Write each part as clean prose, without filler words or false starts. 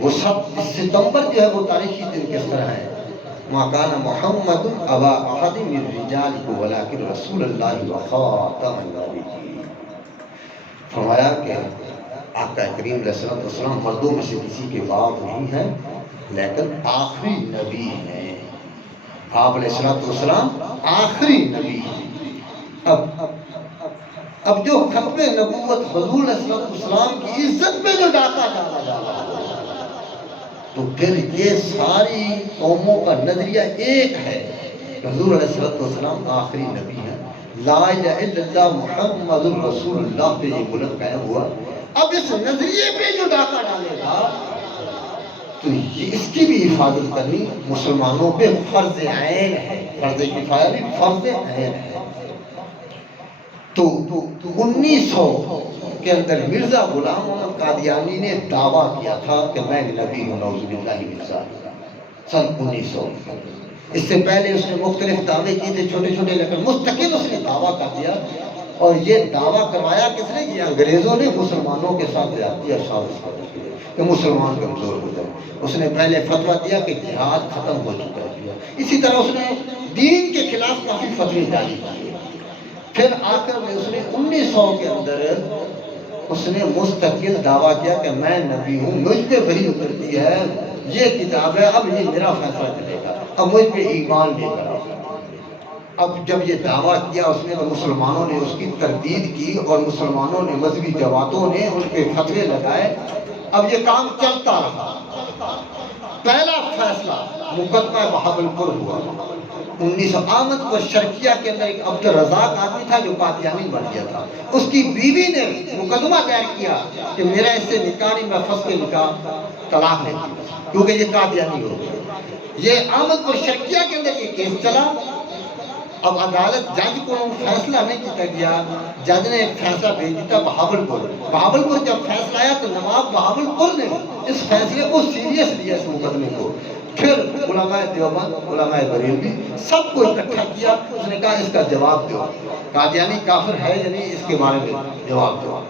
وہ 7 ستمبر جو ہے وہ تاریخی دن کس طرح ہے؟ ما کان محمد ابا احد من رجالکم ولکن رسول اللہ وخاتم النبیین۔ فرمایا کہ آقا کریم علیہ الصلوۃ والسلام مردوں میں سے کسی کے باپ نہیں ہیں لیکن آخری نبی ہیں۔ آپ علیہ الصلوۃ والسلام آخری نبی ہیں۔ اب جو ختم نبوت حضور علیہ الصلوۃ والسلام کی عزت پہ جو ڈاکہ ڈالا جا رہا ہے تو پھر یہ ساری قوموں کا نظریہ ایک ہے، حضور علیہ الصلوۃ والسلام آخری نبی ہیں، لا الہ الا اللہ محمد رسول اللہ پہ یہ ملک قائم ہوا۔ اب اس نظریے پہ جو ڈاکہ ڈالے گا تو اس کی بھی حفاظت کرنی مسلمانوں پہ فرض عین ہے، فرض کفایہ بھی فرض عین ہے۔ تو 1900 کے اندر مرزا غلام محمد قادیانی نے دعویٰ کیا تھا کہ میں نبی ہوں، نعوذ باللہ من ذالک، سن 1900۔ اس سے پہلے اس نے مختلف دعوے کیے تھے چھوٹے چھوٹے، لیکن مستقل اس نے دعویٰ کر دیا۔ اور یہ دعویٰ کروایا کس نے؟ یہ انگریزوں نے مسلمانوں کے ساتھ زیادتی اور سازش کی کہ مسلمان کمزور ہو جائے۔ اس نے پہلے فتویٰ دیا کہ جہاد ختم ہو چکا ہے، اسی طرح اس نے دین کے خلاف کافی فتوے جاری کیے۔ پھر آخر میں اس نے 1900 کے اندر اس نے مستقل دعویٰ کیا کہ میں نبی ہوں، مجھ پہ وحی اترتی ہے، یہ کتاب ہے، اب یہ میرا فیصلہ چلے گا، اب مجھ پہ ایمان لے کر۔ اب جب یہ دعویٰ کیا اس نے تو مسلمانوں نے اس کی تردید کی اور مسلمانوں نے، مذہبی جماعتوں نے ان پہ فتوے لگائے۔ اب یہ کام چلتا رہا۔ پہلا فیصلہ مقدمہ بہاولپور ہوا 1900۔ آمد کو شرقیہ کے اندر ایک عبد الرزاق آدمی تھا جو قادیانی بن گیا تھا، اس کی بیوی نے مقدمہ دائر کیا کہ میرا اس سے نکاح نہیں، میں فسخ کے نکاح طلاق نہیں دی کیونکہ یہ قادیانی ہو گیا۔ یہ آمد کو شرقیہ کے اندر یہ کیس چلا۔ اب عدالت جج کو فیصلہ نہیں کیا گیا، جج نے ایک فیصلہ بھیج دیا بہاولپور۔ جب فیصلہ آیا تو نواب بہاولپور نے اس فیصلے کو سیریس لیا، اس مقدمے کو۔ پھر علماء دیوبند، علماء بریلوی سب کو اکٹھا کیا، اس نے کہا اس کا جواب دو، قادیانی کافر ہے یا نہیں، اس کے بارے میں جواب دو۔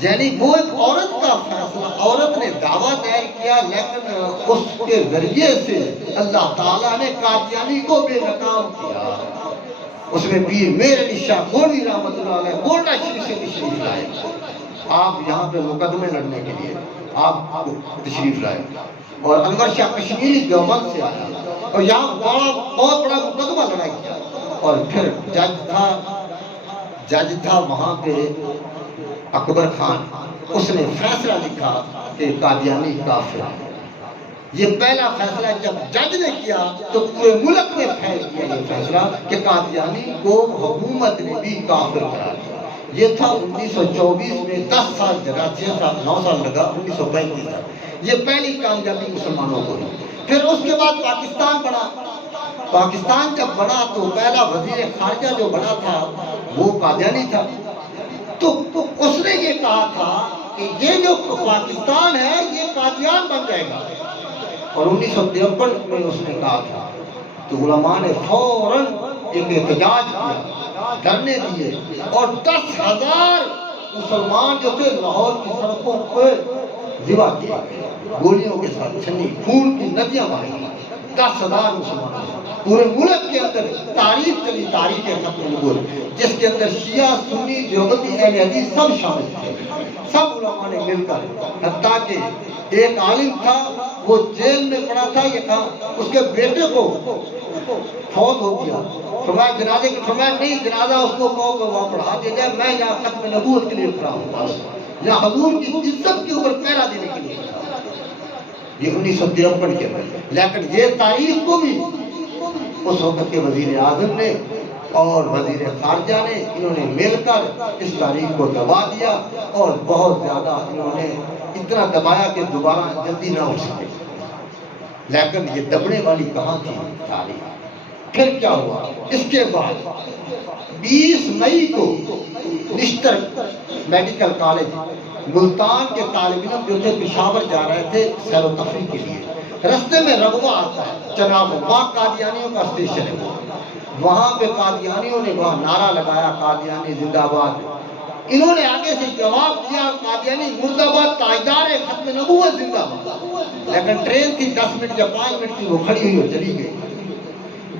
یعنی وہ ایک عورت کا فیصلہ، عورت نے دعویٰ دائر کیا، لیکن اس کے ذریعے سے اللہ تعالیٰ نے قادیانی کو بے نقاب کیا۔ اس میں پیر میر علی شاہ گولوی رحمۃ اللہ علیہ گولڈا شریف سے تشریف لائے۔ آپ یہاں پہ مقدمے لڑنے کے لیے آپ تشریف لائے، اور انور شاہ کشمیری دیوبند سے آیا اور یہاں بہت بڑا مقدمہ لڑائی کیا۔ اور پھر جج تھا وہاں پہ اکبر خان، اس نے فیصلہ لکھا کہ قادیانی کافر ہے۔ یہ پہلا فیصلہ جب جج نے کیا تو پورے ملک میں پھیل گیا یہ فیصلہ کہ قادیانی کو حکومت نے بھی کافر قرار دیا۔ یہ تھا 1924 میں، 10 سال جگہ، 6 سال 9 سال لگا 1935 تک۔ یہ پہلی کامیابی مسلمانوں کو ہوئی۔ پھر اس کے بعد پاکستان بڑا۔ پاکستان جب بڑا تو پہلا وزیر خارجہ جو بڑا تھا وہ قادیانی تھا۔ تو اس نے یہ کہا تھا کہ یہ جو پاکستان ہے یہ قادیان بن جائے گا، اور 1953 میں اس نے کہا تھا۔ تو علماء نے فوراً ایک احتجاج کیا، دھرنے دیے، اور 10,000 مسلمان جو تھے لاہور کی سڑکوں پہ ذبح کیے، گولیوں کے ساتھ چھنی، خون کی ندیاں بہائیں۔ 10,000 مسلمان پورے ملک کے اندر تاریخ چلی، تاریخ ختم نبوت، جس کے اندر شیعہ، سنی، دیوبندی، اہل حدیث سب شامل تھے۔ سب علماء نے مل کر، حتیٰ کہ ایک عالم تھا وہ جیل میں پڑا تھا، یہ کہا اس کے بیٹے کو فوت ہو گیا، فرمایا جنازے کی، فرمایا نہیں، جنازہ اس کو کہو کہ وہ پڑھا دیا جائے، میں یہاں ختم نبوت کے لیے کھڑا ہوں، یہاں حضور کی عزت کے اوپر پہرا دینے کے لیے۔ یہ 1953 کے اندر، لیکن یہ تاریخ کو بھی اس وقت کے وزیر اعظم نے اور وزیر خارجہ نے، انہوں نے مل کر اس تاریخ کو دبا دیا، اور بہت زیادہ انہوں نے اتنا دبایا کہ دوبارہ جلدی نہ ہو سکے۔ لیکن یہ دبنے والی کہاں تھی تاریخ؟ پھر کیا ہوا؟ اس کے بعد 20 مئی کو نشتر میڈیکل کالج ملتان کے طالب علم جو تھے پشاور جا رہے تھے سیر و تفریح کے لیے، رستے میں رغوہ آتا ہے چناب، وہاں قادیانیوں کا اسٹیشن ہے، وہاں پہ قادیانیوں نے وہاں نعرہ لگایا، قادیانی زندہ باد۔ انہوں نے آگے سے جواب دیا قادیانی مردہ باد تاجدار ختم نبوت زندہ باد، لیکن ٹرین تھی 10 منٹ یا 5 منٹ کی، وہ کھڑی ہوئی اور چلی گئی۔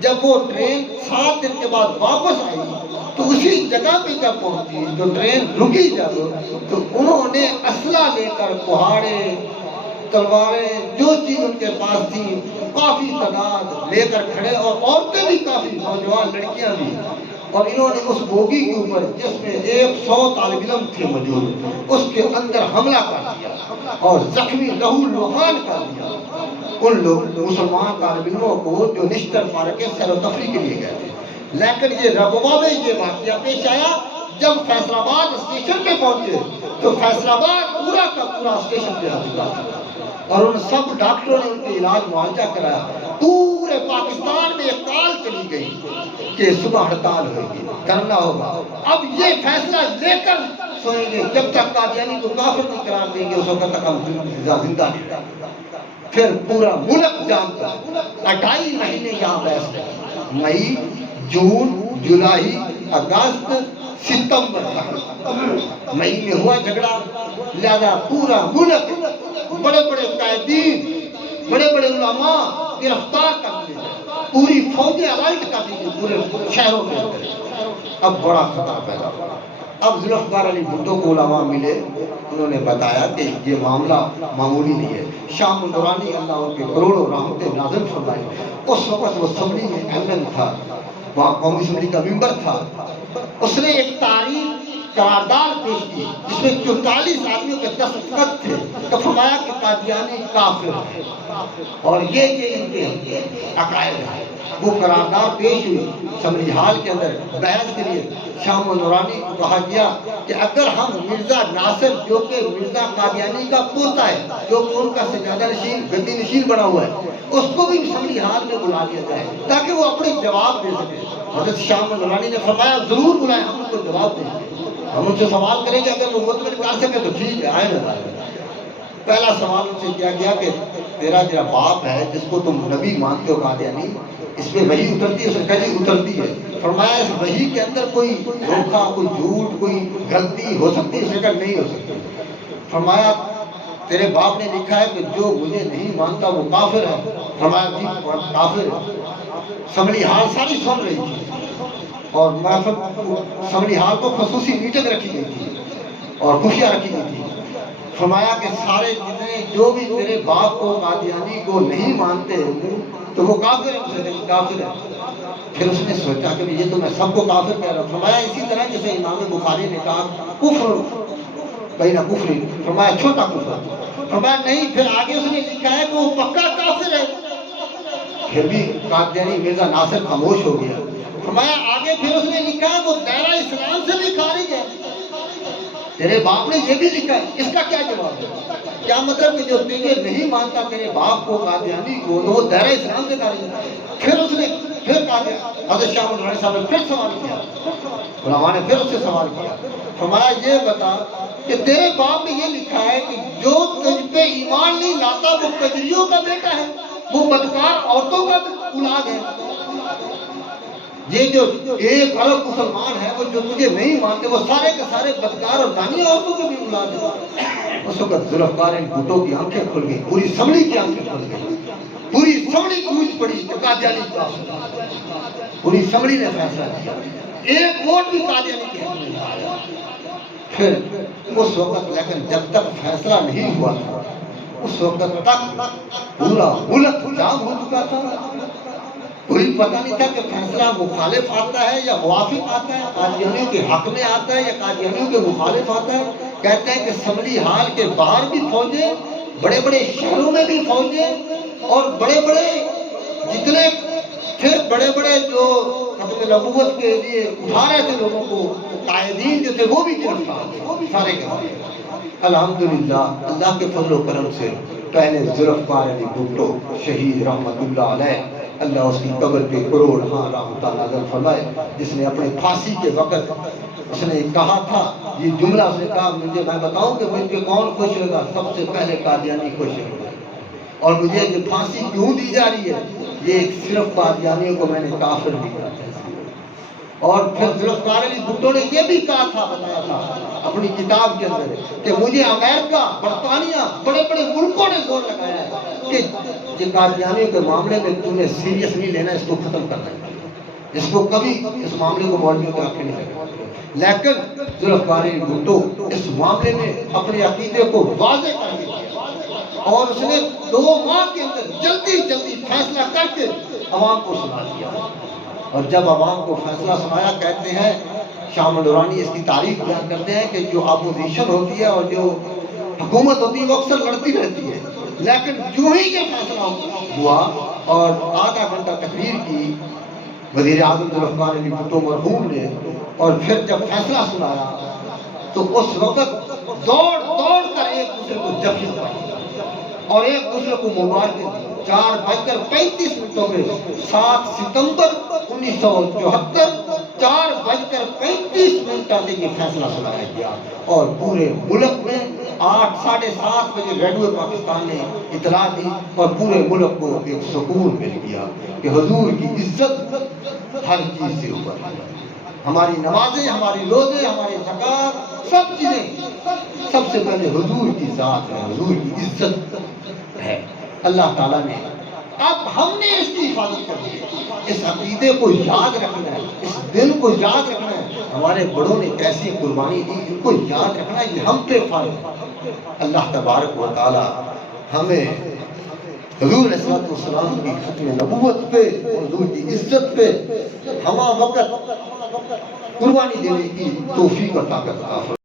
جب وہ ٹرین 7 دن کے بعد واپس آئی تو اسی جگہ پہ جب پہنچی جو ٹرین رکی جب، تو انہوں نے اسلحہ لے کر کہاڑے تلواریں جو چیز ان کے پاس تھی کافی تعداد لے کر کھڑے، اور عورتیں بھی کافی، نوجوان لڑکیاں بھی، اور انہوں نے اس بوگی کے اوپر جس میں 100 طالب علم تھے موجود، اس کے اندر حملہ کر دیا اور زخمی لہو لہان کر دیا ان لوگ مسلمان طالب علموں کو جو نشتر پارک کے سیر و تفریح کے لیے گئے تھے۔ لیکن یہ ربوہ میں یہ واقعہ پیش آیا جب فیصل آباد اسٹیشن پہ پہنچے تو فیصل آباد پورا کا پورا اسٹیشن پہ آ چکا تھا، اور ان سب ڈاکٹروں نے ان کے علاج معالجہ کرایا۔ پورے پاکستان میں ایک کال چلی گئی کہ صبح ہڑتال ہوگی، کرنا ہوگا۔ اب یہ فیصلہ لے کر سوئیں گے جب تک قادیانی کو کافر نہیں قرار دیں گے، اس وقت تک ہم زندہ نہیں رہیں گے۔ پھر پورا ملک جانتا ہے 28 مہینے یہاں بحث ہے، مئی، جون، جولائی، اگست، ستمبر تک۔ مئی میں ہوا جھگڑا، لہذا پورا ملک، بڑے بڑے قائدین، بڑے بڑے علماء گرفتار کر دیے گئے، پوری فوجیں الرٹ کر دی گئی پورے شہروں میں۔ اب بڑا خطرہ پیدا ہوا۔ اب ذوالفقار علی بھٹو کو علماء ملے، انہوں نے بتایا کہ یہ معاملہ معمولی نہیں ہے۔ شام الدورانی اللہ ان کے کروڑوں رحمتیں نازل فرمائے، اس وقت وہ اسمبلی میں ایم تھا، وہاں قومی اسمبلی کا ممبر تھا۔ اس نے ایک تاریخ قرارداد پیش کی جس میں 44 آدمیوں کے دستخط تھے، تو فرمایا کہ قادیانی کافر ہے اور یہ ان کے عقائد ہیں۔ وہ قرارداد پیش ہوئی اسمبلی ہال کے اندر بحث کے لیے۔ شام النورانی کو کہا گیا کہ اگر ہم مرزا ناصر جو کہ مرزا قادیانی کا پوتا ہے، جو کہ ان کا سجادہ نشین گدی نشین بنا ہوا ہے، اس کو بھی اسمبلی ہال میں بلا لیا جائے تاکہ وہ اپنے جواب دے سکے۔ حضرت شام النورانی نے فرمایا ضرور بلائیں، ہم ان کو جواب دیں گے، ہم ان سے سوال کریں گے، اگر وہ مطمئن کر سکے تو ٹھیک ہے، آئے نہ آئے۔ پہلا سوال ان سے کیا گیا کہ تیرا جو باپ ہے جس کو تم نبی مانتے ہو قادیانی، اس میں وحی اترتی ہے؟ اس نے کہا جی اترتی ہے۔ فرمایا اس وحی کے اندر کوئی دھوکہ، کوئی جھوٹ، کوئی غلطی ہو سکتی ہے؟ اس نے کہا نہیں ہو سکتی۔ فرمایا تیرے باپ نے لکھا ہے کہ جو مجھے نہیں مانتا وہ کافر ہے؟ فرمایا جی کافر ہے۔ اسمبلی ہال ساری سن رہی تھی اور اسمبلی ہال کو خصوصی میٹنگ رکھی گئی تھی اور خفیہ رکھی گئی تھی۔ فرمایا کہ سارے جتنے جو بھی تیرے باپ کو قادیانی کو نہیں مانتے تو وہ کافر ہے، کافر ہے۔ پھر اس نے سوچا کہ یہ تو میں سب کو کافر کہہ رہا ہوں۔ فرمایا اسی طرح جیسے امام بخاری نے کہا کفر بین کفر، فرمایا چھوٹا کفر۔ فرمایا نہیں، پھر آگے اس نے لکھا ہے کہ وہ پکا کافر ہے۔ پھر بھی قادیانی مرزا ناصر خاموش ہو گیا۔ فرمایا آگے پھر اس نے لکھا ہے وہ دائرہ اسلام سے بھی خارج ہے۔ تیرے باپ نے یہ بھی لکھا ہے، اس کا کیا جواب ہے؟ کیا مطلب کہ جو تجھے نہیں مانتا تیرے باپ کو قادیانی کو تو وہ دائرہ اسلام سے خارج ہے؟ پھر اس نے پھر کہا گیا، حضرت شاہ الدورانی صاحب نے پھر سوال کیا، علماء نے پھر اس سے سوال کیا۔ فرمایا یہ بتا کہ تیرے باپ نے یہ لکھا ہے کہ جو تجھ پہ ایمان نہیں لاتا وہ کجریوں کا بیٹا ہے، وہ بدکار عورتوں کا اولاد ہے۔ یہ جو 1 ارب مسلمان ہے وہ جو تجھے نہیں مانتے وہ سارے کے سارے بدکار اور دانی عورتوں کے بھی اولاد ہیں۔ اس وقت ذوالفقار بھٹو کی آنکھیں کھل گئی، پوری اسمبلی کی آنکھیں کھل گئی، پوری اسمبلی گونج پڑی کہ قادیانی کافر۔ پوری اسمبلی نے فیصلہ کیا، 1 ووٹ بھی قادیانی کے حق میں نہ آیا۔ پھر اس وقت لیکن جب تک فیصلہ نہیں ہوا تھا اس وقت تک پورا ملک جام ہو چکا تھا، کوئی پتہ نہیں تھا کہ فیصلہ مخالف آتا ہے یا موافق آتا ہے، قادیانیوں کے حق میں آتا ہے یا قادیانیوں کے مخالف آتا ہے۔ کہتے ہیں کہ اسمبلی ہال کے باہر بھی فوجیں، بڑے بڑے شہروں میں بھی فوجیں، اور بڑے بڑے جتنے تھے بڑے بڑے جو ختم نبوت کے لیے اٹھا رہے تھے لوگوں کو، قائدین جو تھے وہ بھی گرفتار تھے سارے کے سارے۔ الحمدللہ اللہ کے فضل و کرم سے پہلے ذوالفقار علی بھٹو شہید رحمت اللہ علیہ، اللہ اس کی قبر پہ کروڑ رحمت نازل فرمائے، جس نے اپنے پھانسی کے وقت اس نے کہا تھا یہ جملہ، اس نے کہا مجھے میں بتاؤں کہ مجھ پہ کون خوش ہوگا؟ سب سے پہلے قادیانی خوش ہوگا، اور مجھے یہ پھانسی کیوں دی جا رہی ہے؟ یہ صرف قادیانیوں کو میں نے کافر بھی کہا ہے۔ اور پھر ذوالفقار علی بھٹو نے یہ بھی کہا تھا، بتایا تھا اپنی کتاب کے اندر کہ مجھے امریکہ، برطانیہ، بڑے بڑے ملکوں نے زور لگایا ہے کہ یہ قادیانیوں کے معاملے میں تم نے سیریس نہیں لینا، اس کو ختم کرنا ہے، اس کو کبھی اس معاملے کو مولویوں کے آنکھیں نہیں لگے. لیکن ذوالفقار علی بھٹو اس معاملے میں اپنے عقیدے کو واضح کر دیا اور اس نے 2 ماہ کے اندر جلدی فیصلہ کر کے عوام کو سنا دیا. اور جب عوام کو فیصلہ سنایا، کہتے ہیں شاہ نورانی اس کی تعریف بیان کرتے ہیں کہ جو اپوزیشن ہوتی ہے اور جو حکومت ہوتی ہے وہ اکثر لڑتی رہتی ہے، لیکن جو ہی یہ فیصلہ ہوا اور آدھا گھنٹہ تقریر کی وزیر اعظم ذوالفقار علی بھٹو مرحوم نے، اور پھر جب فیصلہ سنایا تو اس وقت دوڑ کر ایک دوسرے کو جفی پڑی اور ایک دوسرے کو مبارکیں دی. 4:35 میں 7 ستمبر 1974 4:35 تک یہ فیصلہ سنایا گیا اور پورے ملک میں 8:30 بجے ریڈیو پاکستان نے اطلاع دی اور پورے ملک کو ایک سکون مل گیا کہ حضور کی عزت ہر چیز سے اوپر ہے. ہماری نمازیں، ہماری روزے، ہماری زکات، سب چیزیں سب سے پہلے حضور کی ذات ہے، حضور کی عزت ہے. اللہ تعالیٰ نے اب ہم نے اس کی حفاظت کرنی ہے، اس عقیدے کو یاد رکھنا ہے، اس دل کو یاد رکھنا ہے. ہمارے بڑوں نے کیسی قربانی دی، ان کو یاد رکھنا ہے، یہ ہم پہ فرض ہے. اللہ تبارک و تعالیٰ ہمیں حضور علیہ السلام کی ختم نبوت پہ، حضور کی عزت پہ ہمہ وقت قربانی دینے کی توفیق اور طاقت عطا فرمائے.